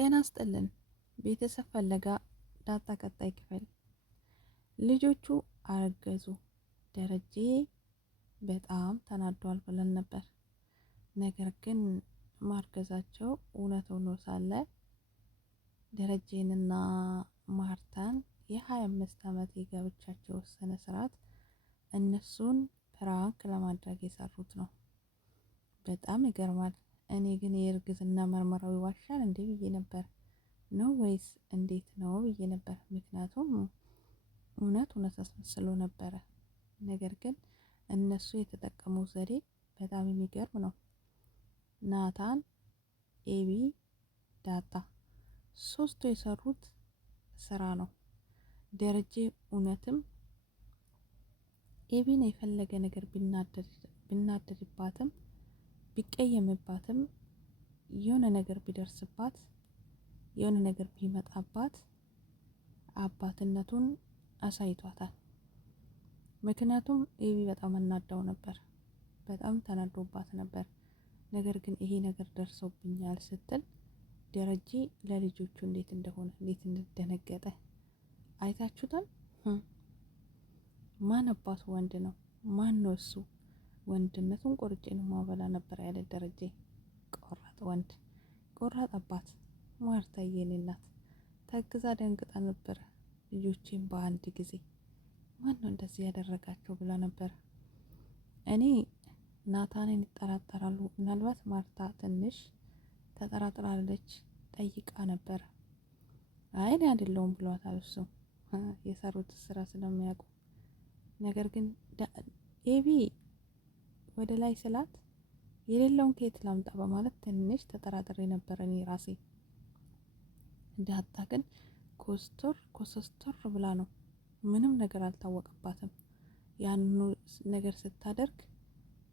ጤና ይስጥልን ቤተሰብ ፈለጋ ዳጣ ቀጣይ ክፍል። ልጆቹ አረገዙ። ደረጀ በጣም ተናዷል ብለን ነበር። ነገር ግን ማርገዛቸው እውነት ሆኖ ሳለ ደረጀንና ማርታን የ25 ዓመት የጋብቻቸው ስነ ስርዓት እነሱን ፕራንክ ለማድረግ የሰሩት ነው። በጣም ይገርማል። እኔ ግን የእርግዝና ምርመራው ይዋሻል እንዴ ብዬ ነበር ነው ወይስ እንዴት ነው ብዬ ነበር። ምክንያቱም እውነት አስመስሎ ነበረ። ነገር ግን እነሱ የተጠቀሙት ዘዴ በጣም የሚገርም ነው። ናታን፣ ኤቢ፣ ዳጣ ሶስቱ የሰሩት ስራ ነው። ደረጀ እውነትም ኤቢን የፈለገ ነገር ቢናደድባትም ቢቀየምባትም የሆነ ነገር ቢደርስባት የሆነ ነገር ቢመጣባት አባትነቱን አሳይቷታል። ምክንያቱም ኤቢ በጣም እናዳው ነበር፣ በጣም ተናዶባት ነበር። ነገር ግን ይሄ ነገር ደርሶብኛል ስትል ደረጀ ለልጆቹ እንዴት እንደደነገጠ አይታችሁታል። ማን አባቱ ወንድ ነው? ማን ነው እሱ? ወንድነቱን ቆርጬ ነው ማበላ ነበር ያለ ደረጀ። ቆራጥ ወንድ፣ ቆራጥ አባት። ማርታ የኔ እናት ተግዛ ደንግጣ ነበር። ልጆቼን በአንድ ጊዜ ማን ነው እንደዚህ ያደረጋቸው ብላ ነበር። እኔ ናታንን ይጠራጠራሉ። ምናልባት ማርታ ትንሽ ተጠራጥራለች፣ ጠይቃ ነበር። አይ እኔ አይደለሁም ብሏታል እሱ የሰሩት ስራ ስለሚያውቁ። ነገር ግን ኤቢ ወደ ላይ ስላት የሌለውን ከየት ላምጣ በማለት ትንሽ ተጠራጥሬ ነበር እኔ ራሴ። ዳጣ ግን ኮስተር ብላ ነው፣ ምንም ነገር አልታወቀባትም። ያንኑ ነገር ስታደርግ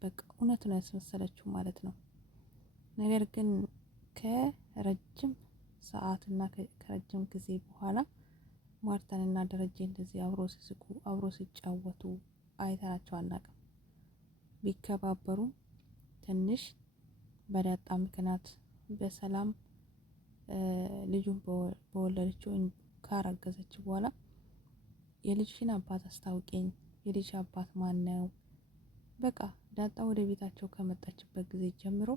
በቃ እውነት ነው ያስመሰለችው ማለት ነው። ነገር ግን ከረጅም ሰዓትና ከረጅም ጊዜ በኋላ ማርታንና ደረጀ እንደዚህ አብሮ ሲስቁ አብሮ ሲጫወቱ አይተናቸው አናውቅም። ቢከባበሩም ትንሽ በዳጣ ምክንያት በሰላም ልጁን በወለደችው ካረገዘች በኋላ የልጅሽን አባት አስታውቂኝ፣ የልጅ አባት ማን ነው? በቃ ዳጣ ወደ ቤታቸው ከመጣችበት ጊዜ ጀምሮ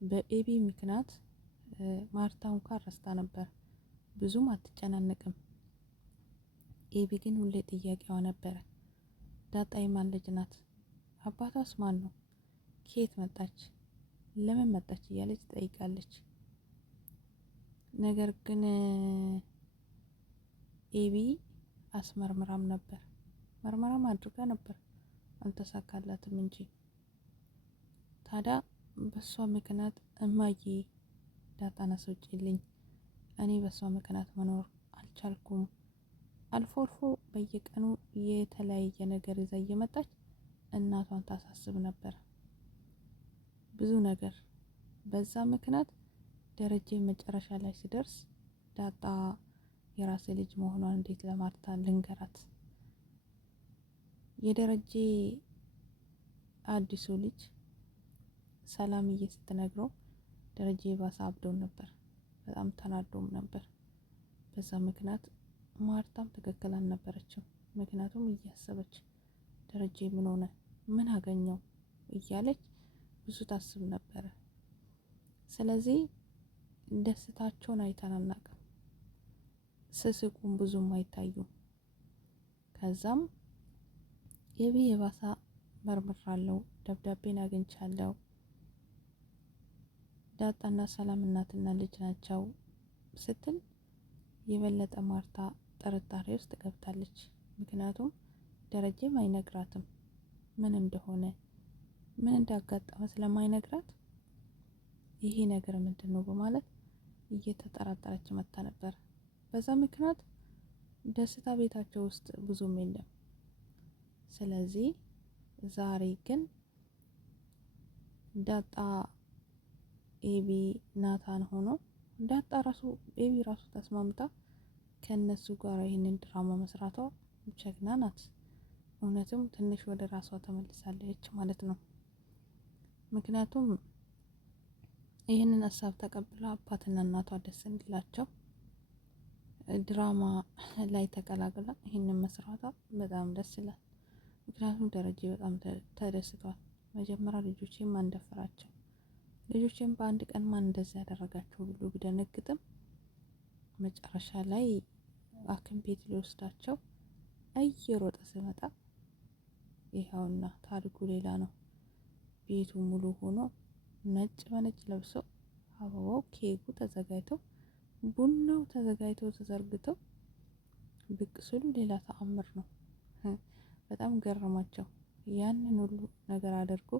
በኤቢ ምክንያት ማርታ እንኳን ረስታ ነበር፣ ብዙም አትጨናነቅም። ኤቢ ግን ሁሌ ጥያቄዋ ነበረ፣ ዳጣ የማን ልጅ ናት? አባቷስ ማን ነው? ከየት መጣች? ለምን መጣች? እያለች ትጠይቃለች። ነገር ግን ኤቢ አስመርምራም ነበር፣ መርመራም አድርጋ ነበር፣ አልተሳካላትም እንጂ። ታዲያ በሷ ምክንያት እማዬ ዳጣን አስወጪልኝ፣ እኔ በሷ ምክንያት መኖር አልቻልኩም። አልፎ አልፎ በየቀኑ የተለያየ ነገር ይዛ እየመጣች እናቷን ታሳስብ ነበር፣ ብዙ ነገር። በዛ ምክንያት ደረጀ መጨረሻ ላይ ሲደርስ ዳጣ የራሴ ልጅ መሆኗን እንዴት ለማርታ ልንገራት? የደረጀ አዲሱ ልጅ ሰላምዬ ስትነግረው ደረጀ ባሳ አብዶን ነበር፣ በጣም ተናዶም ነበር። በዛ ምክንያት ማርታም ትክክል አልነበረችም። ምክንያቱም እያሰበች ደረጀ ምን ሆነ፣ ምን አገኘው እያለች ብዙ ታስብ ነበረ። ስለዚህ ደስታቸውን አይተን አናውቅም፣ ስስቁም ብዙም አይታዩም። ከዛም ኤቢ የባሳ መርምራለሁ፣ ደብዳቤን አግኝቻለሁ፣ ዳጣና ሰላም እናትና ልጅ ናቸው ስትል የበለጠ ማርታ ጥርጣሬ ውስጥ ገብታለች። ምክንያቱም ደረጀም አይነግራትም ምን እንደሆነ፣ ምን እንዳጋጠመ ስለማይነግራት ይሄ ነገር ምንድን ነው በማለት እየተጠራጠረች መጣ ነበር። በዛ ምክንያት ደስታ ቤታቸው ውስጥ ብዙም የለም። ስለዚህ ዛሬ ግን ዳጣ፣ ኤቢ፣ ናታን ሆኖ ዳጣ ራሱ ኤቢ ራሱ ተስማምታ ከነሱ ጋር ይህንን ድራማ መስራቷ ጀግና ናት። እውነትም ትንሽ ወደ ራሷ ተመልሳለች ማለት ነው። ምክንያቱም ይህንን ሀሳብ ተቀብላ አባትና እናቷ ደስ እንዲላቸው ድራማ ላይ ተቀላቅላ ይህንን መስራቷ በጣም ደስ ይላል። ምክንያቱም ደረጀ በጣም ተደስቷል። መጀመሪያ ልጆቼን ማን ደፈራቸው፣ ልጆቼን በአንድ ቀን ማን እንደዛ ያደረጋቸው ብሎ ቢደነግጥም መጨረሻ ላይ ሐኪም ቤት ሊወስዳቸው እየሮጠ ሲመጣ ይኸውና ታሪኩ ሌላ ነው። ቤቱ ሙሉ ሆኖ ነጭ በነጭ ለብሰው አበባው ኬኩ ተዘጋጅተው ቡናው ተዘጋጅቶ ተዘርግተው ብቅ ስሉ ሌላ ተአምር ነው። በጣም ገረማቸው። ያንን ሁሉ ነገር አድርጎ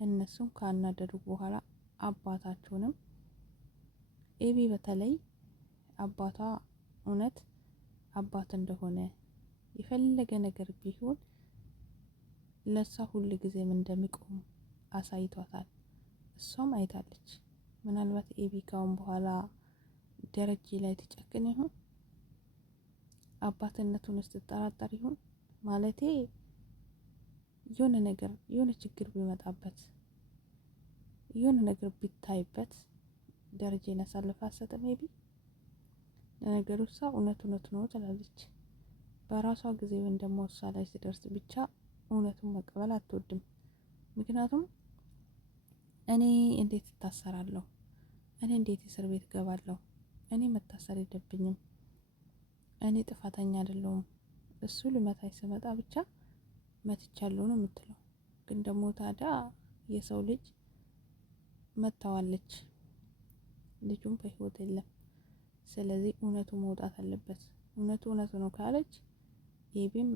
እነሱም ካናደዱ በኋላ አባታቸውንም ኤቢ በተለይ አባቷ እውነት አባት እንደሆነ የፈለገ ነገር ቢሆን ለሷ ሁሉ ጊዜም እንደሚቆም አሳይቷታል። እሷም አይታለች። ምናልባት ኤቢ ካሁን በኋላ ደረጀ ላይ ትጨክን ይሆን? አባትነቱን ስትጠራጠር ይሆን? ማለቴ የሆነ ነገር የሆነ ችግር ቢመጣበት የሆነ ነገር ቢታይበት ደረጀን አሳልፋ አትሰጥም ኤቢ። ለነገሩ እሷ እውነት ነው ትላለች። በራሷ ጊዜ ወይም ደግሞ እሷ ላይ ሲደርስ ብቻ እውነቱን መቀበል አትወድም። ምክንያቱም እኔ እንዴት እታሰራለሁ? እኔ እንዴት እስር ቤት እገባለሁ? እኔ መታሰር የለብኝም። እኔ ጥፋተኛ አይደለሁም። እሱ ልመታኝ ስመጣ ብቻ መትቻለሁ ነው የምትለው። ግን ደግሞ ታዲያ የሰው ልጅ መታዋለች፣ ልጁም በህይወት የለም። ስለዚህ እውነቱ መውጣት አለበት። እውነቱ ነው ካለች ኤቢም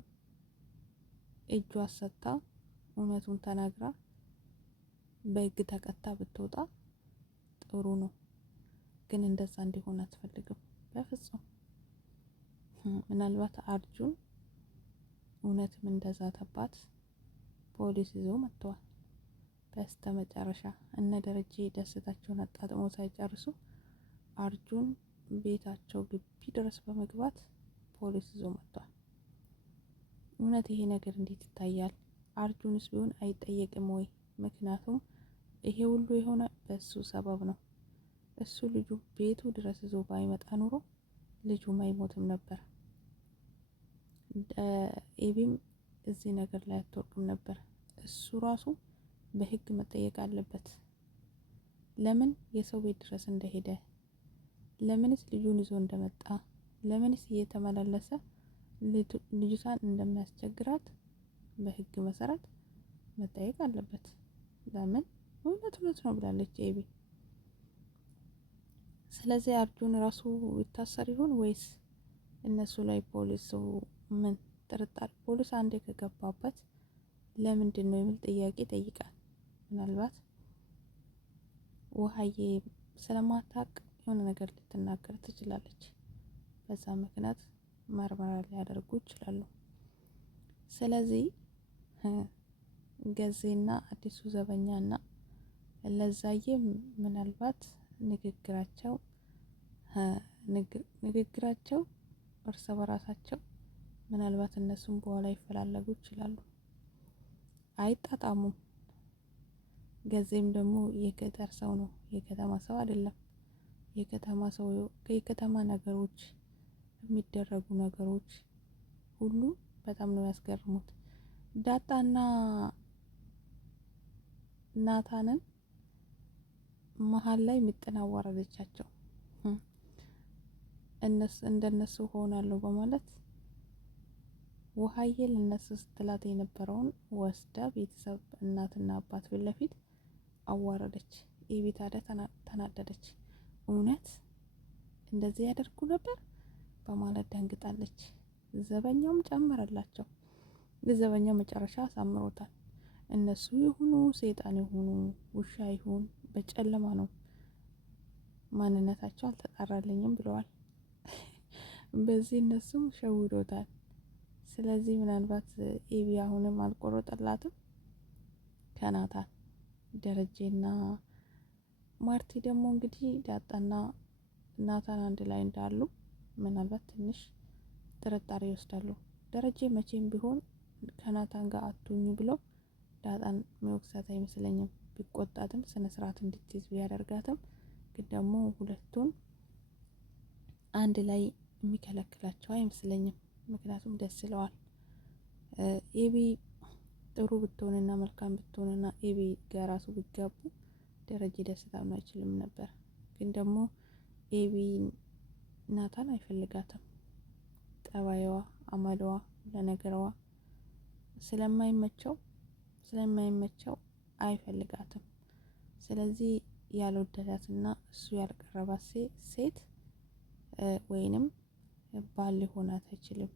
እጇ ሰጥታ እውነቱን ተናግራ በህግ ተቀጣ ብትወጣ ጥሩ ነው። ግን እንደዛ እንዲሆን አትፈልግም በፍጹም። ምናልባት አርጁን እውነትም እንደዛ ተባት ፖሊስ ይዞ መጥተዋል። በስተ መጨረሻ እነ ደረጀ ደስታቸውን አጣጥሞ ሳይጨርሱ አርጁን ቤታቸው ግቢ ድረስ በመግባት ፖሊስ ይዞ መጥቷል። እውነት ይሄ ነገር እንዴት ይታያል? አርጁንስ ቢሆን አይጠየቅም ወይ? ምክንያቱም ይሄ ሁሉ የሆነ በሱ ሰበብ ነው። እሱ ልጁ ቤቱ ድረስ ይዞ ባይመጣ ኑሮ ልጁም አይሞትም ነበር። ኤቢም እዚህ ነገር ላይ አትወርቅም ነበር። እሱ ራሱ በህግ መጠየቅ አለበት። ለምን የሰው ቤት ድረስ እንደሄደ፣ ለምንስ ልጁን ይዞ እንደመጣ፣ ለምንስ እየተመላለሰ ልጅቷን እንደሚያስቸግራት በህግ መሰረት መጠየቅ አለበት። ለምን እውነት ነው ብላለች ኤቢ። ስለዚህ አርጁን ራሱ ይታሰር ይሆን ወይስ እነሱ ላይ ፖሊሱ ምን ጥርጣሬ? ፖሊስ አንዴ ከገባበት ለምንድን ነው የሚል ጥያቄ ይጠይቃል። ምናልባት ውሃዬ ስለማታውቅ የሆነ ነገር ልትናገር ትችላለች። በዛ ምክንያት መርመራ ሊያደርጉ ይችላሉ። ስለዚህ ገዜና አዲሱ ዘበኛና ለዛዬ ምናልባት ንግግራቸው እርስ በራሳቸው ምናልባት እነሱም በኋላ ይፈላለጉ ይችላሉ። አይጣጣሙም። ገዜም ደግሞ የገጠር ሰው ነው፣ የከተማ ሰው አይደለም። የከተማ ነገሮች የሚደረጉ ነገሮች ሁሉ በጣም ነው ያስገርሙት። ዳጣና ናታንን መሀል ላይ ምጥን አዋረደቻቸው። እንደነሱ ሆናለሁ በማለት ውሃዬ ለነሱ ስትላት የነበረውን ወስዳ ቤተሰብ እናትና አባት ፊት ለፊት አዋረደች። ኤቢ ታዲያ ተናደደች። እውነት እንደዚህ ያደርጉ ነበር በማለት ደንግጣለች። ዘበኛውም ጨመረላቸው። ዘበኛው መጨረሻ አሳምሮታል። እነሱ ይሁኑ ሰይጣን ይሁኑ ውሻ ይሁን በጨለማ ነው ማንነታቸው አልተጣራልኝም ብለዋል። በዚህ እነሱም ሸውዶታል። ስለዚህ ምናልባት ኤቢ አሁንም አልቆረጠላትም ከናታን። ደረጀና ማርቲ ደግሞ እንግዲህ ዳጣና ናታን አንድ ላይ እንዳሉ ምናልባት ትንሽ ጥርጣሬ ይወስዳሉ። ደረጀ መቼም ቢሆን ከናታን ጋር አትሁኝ ብሎ ዳጣን መወቅሳት አይመስለኝም። ቢቆጣትም ስነ ስርዓት እንድትይዝ ቢያደርጋትም ግን ደግሞ ሁለቱን አንድ ላይ የሚከለክላቸው አይመስለኝም። ምክንያቱም ደስ ይለዋል። ኤቢ ጥሩ ብትሆንና መልካም ብትሆንና ኤቢ ጋራሱ ቢጋቡ ደረጀ ደስታውን አይችልም ነበር። ግን ደግሞ ኤቢ ናታን አይፈልጋትም። ጠባይዋ፣ አመሏ፣ ለነገሯ ስለማይመቸው አይፈልጋትም። ስለዚህ ያልወደዳትና እሱ ያልቀረባት ሴት ወይንም ባል ሊሆናት አይችልም።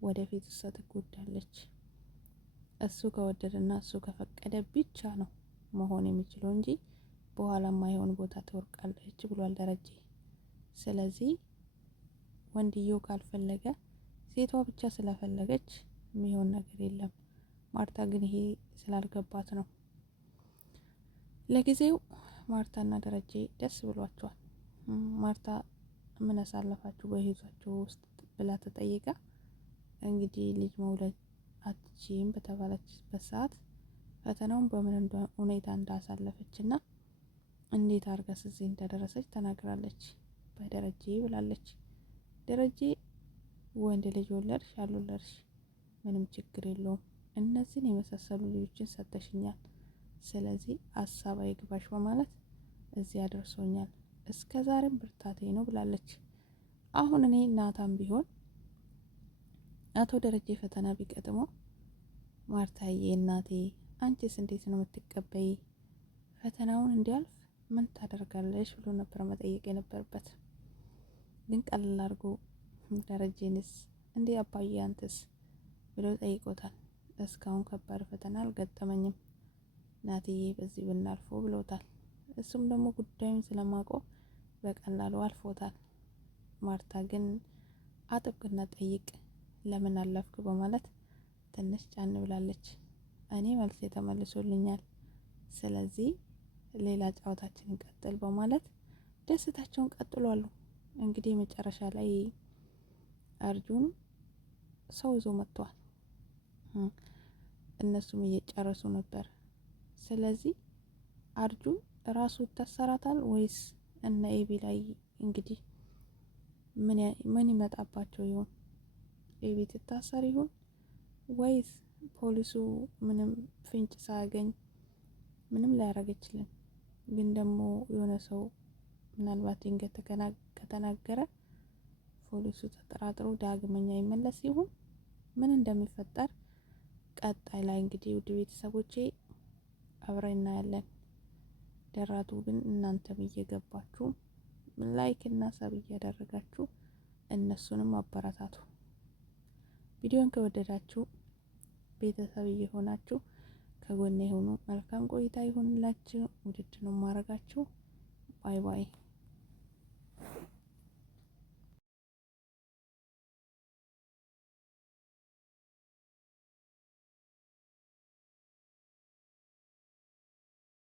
ወደፊት እሷ ትጎዳለች። እሱ ከወደደና እሱ ከፈቀደ ብቻ ነው መሆን የሚችለው እንጂ በኋላ ማይሆን ቦታ ትወርቃለች ብሏል ደረጀ። ስለዚህ ወንድየው ካልፈለገ ሴቷ ብቻ ስለፈለገች የሚሆን ነገር የለም። ማርታ ግን ይሄ ስላልገባት ነው። ለጊዜው ማርታና ደረጀ ደስ ብሏቸዋል። ማርታ ምን አሳለፋችሁ በህይወታችሁ ውስጥ ብላ ተጠይቃ እንግዲህ ልጅ መውለድ አትችይም በተባለችበት ሰዓት ፈተናውን በምን ሁኔታ እንዳሳለፈች እና እንዴት አርጋስ እዚህ እንደደረሰች ተናግራለች። በደረጀ ብላለች። ደረጀ ወንድ ልጅ ወለድሽ አልወለድሽ ምንም ችግር የለውም፣ እነዚህን የመሳሰሉ ልጆችን ሰጥተሽኛል፣ ስለዚህ ሀሳብ አይግባሽ በማለት እዚህ አደርሶኛል፣ እስከ ዛሬም ብርታቴ ነው ብላለች። አሁን እኔ ናታን ቢሆን አቶ ደረጀ ፈተና ቢቀጥመው ማርታዬ እናቴ አንቺስ እንዴት ነው የምትቀበይ? ፈተናውን እንዲያልፍ ምን ታደርጋለሽ ብሎ ነበር መጠየቅ የነበረበት። ግን ቀላል አድርጎ ደረጀንስ እንዴ አባዬ አንተስ ብሎ ጠይቆታል። እስካሁን ከባድ ፈተና አልገጠመኝም ናትዬ በዚህ ብናልፎ ብሎታል። እሱም ደግሞ ጉዳዩን ስለማውቀው በቀላሉ አልፎታል። ማርታ ግን አጥብቅና ጠይቅ ለምን አለፍክ በማለት ትንሽ ጫን ብላለች። እኔ መልስ ተመልሶልኛል፣ ስለዚህ ሌላ ጨዋታችንን ቀጥል በማለት ደስታቸውን ቀጥሏሉ። እንግዲህ መጨረሻ ላይ አርጁን ሰው ይዞ መጥቷል። እነሱም እየጨረሱ ነበር። ስለዚህ አርጁን ራሱ ይታሰራታል ወይስ እነ ኤቢ ላይ እንግዲህ ምን ይመጣባቸው ይሆን? ኤቢ ትታሰር ይሆን ወይስ ፖሊሱ ምንም ፍንጭ ሳያገኝ ምንም ላያረግ ይችላል። ግን ደግሞ የሆነ ሰው ምናልባት ድንገት ከተናገረ ፖሊሱ ተጠራጥሮ ዳግመኛ ይመለስ ይሆን? ምን እንደሚፈጠር ቀጣይ ላይ እንግዲህ ውድ ቤተሰቦቼ አብረን እናያለን። ደራቱ ግን እናንተም እየገባችሁ ላይክ እና ሰብ እያደረጋችሁ እነሱንም አበረታቱ። ቪዲዮን ከወደዳችሁ ቤተሰብ እየሆናችሁ ከጎኔ የሆኑ መልካም ቆይታ ይሁንላችሁ። ውድድ ነው ማረጋችሁ። ባይ ባይ።